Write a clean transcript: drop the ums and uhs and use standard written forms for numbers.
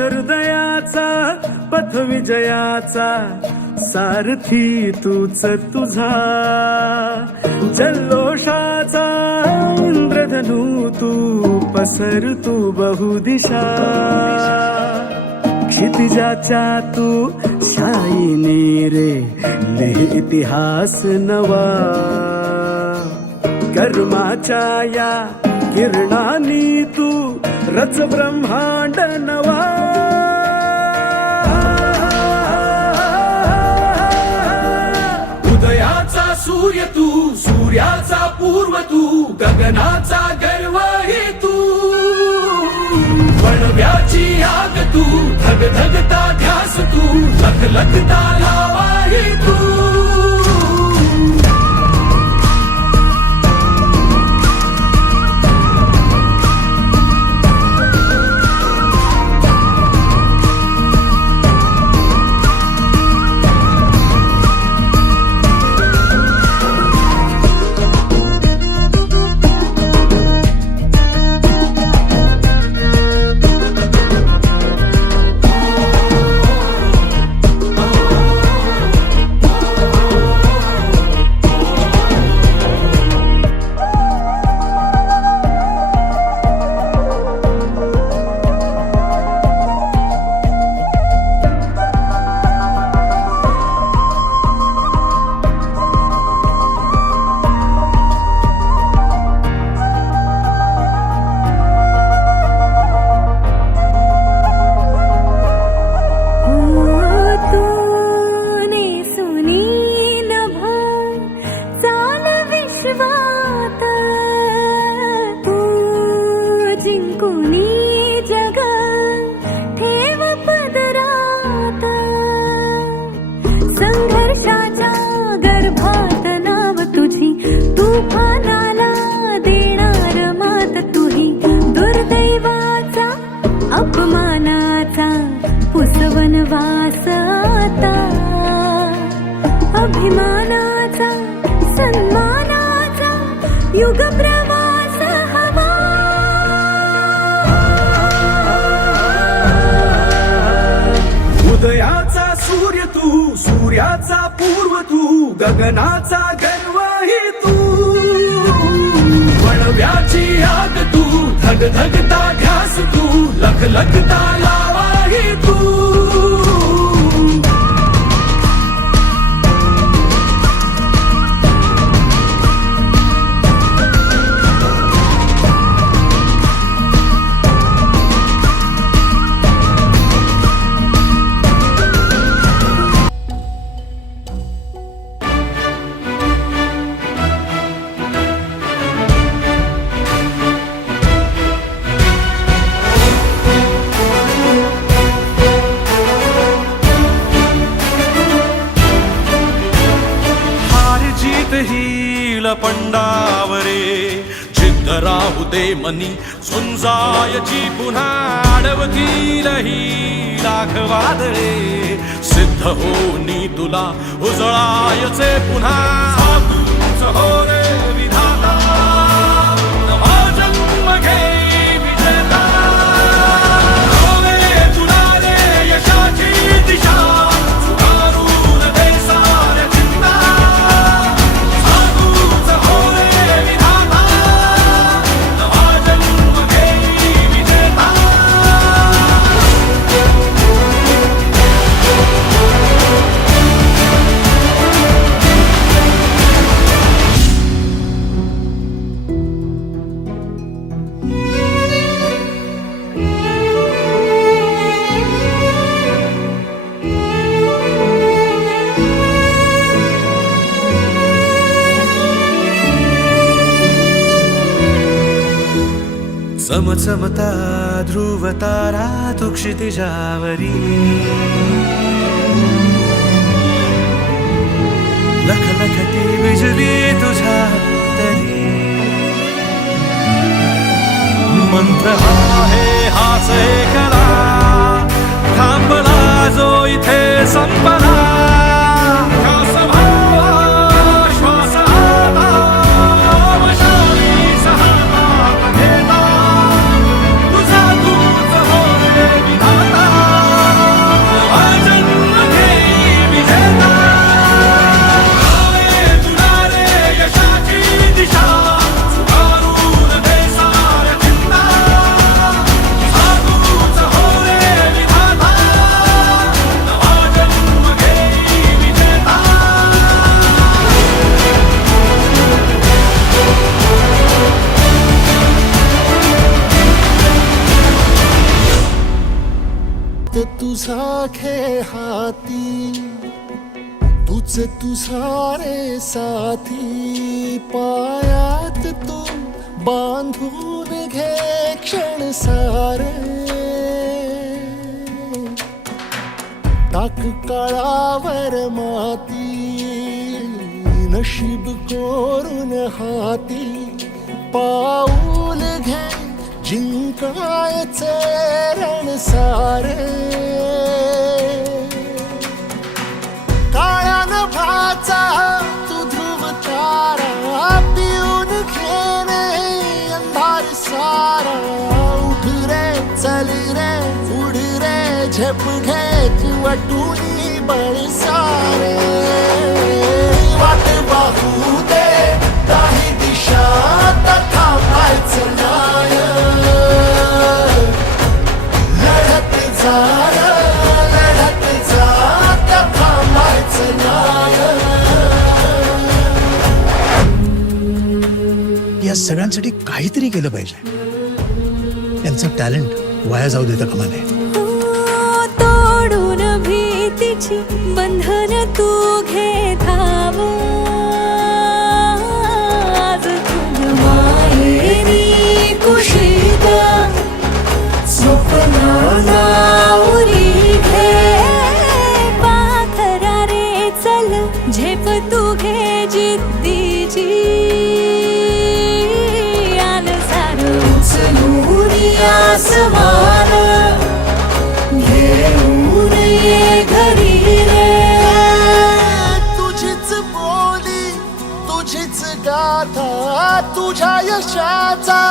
हृदयाचा पथ विजयाचा सारथी तूच तुझा जल्लोषाचा इंद्रधनू तू पसर तू बहुदिशा क्षितिजाच्या तू शाईने रे लिह इतिहास नवा कर्माच्या या किरणांनी तू रच ब्रह्मांड नवा उदयाचा सूर्य तू सूर्याचा पूर्व तू गगनाचा गर्व हे तू वणव्याची आग तू धग धगता ध्यास तू लख लखता लावा हे तू संघर्षाच्या गर्भात नाव तुझी तुफानाला देणार मात तुही दुर्दैवाचा अपमानाचा पुसवन वास आता अभिमानाचा सन्मानाचा युग प्रवास हवा उदयाचा सूर्य तू सूर्याचा पूर्व तू गगनाचा गर्व ही तू वणव्याची आग तू धग धगता ध्यास तू लख लखता लावा ही तू पंडावरे जिद्द राहू दे मनी झुंजायची पुन्हा अडवतील ही लाख वादळे सिद्ध होनी तुला उजळायचे पुन्हा तूच हो रे विधाता नवा जन्म घे विजेता होवे तुला रे यशाची दिशा सुधारून दे साऱ्या चिंता चमचमता ध्रुव तारा तू क्षितिजावरी लख लखती बिजली तुझ्या तरी मंत्र आहे हाच एकला थांबला जो इथे संपला विधाता हात तुझा घे हाती, तूच तुझा रे साथी. पायात तू बांधून घे क्षण सारे, टाक काळावर माती, नशीब कोरून हाती. पाऊल घे जिंकायचे रण सारे, काळ्या नभाचा तू ध्रुव तारा, पिऊन घेणे अंधार सारा. उठ रे चल रे उड रे, झेप घे तू वाटूनी बळ सारे. वाट वाहू दे काही दिशा, आता थांबायचं नाय. लढत जा लढत जा, आता थांबायचं नाय. या सगळ्यांसाठी काहीतरी केलं पाहिजे. त्यांचं टॅलेंट वाया जाऊ देता कामा नये. तोडून भीतीची बंधन तू घे धाव. आज तुझ मायेनी कुशीत स्वप्नाला उरी घे. पाखरा रे चल झेप तू घे जिद्दीची. आन सार उचलून आसमान घेऊन ये घरी रे. तुझीच बोली तुझीच गाथा, तुझ्या यशाचा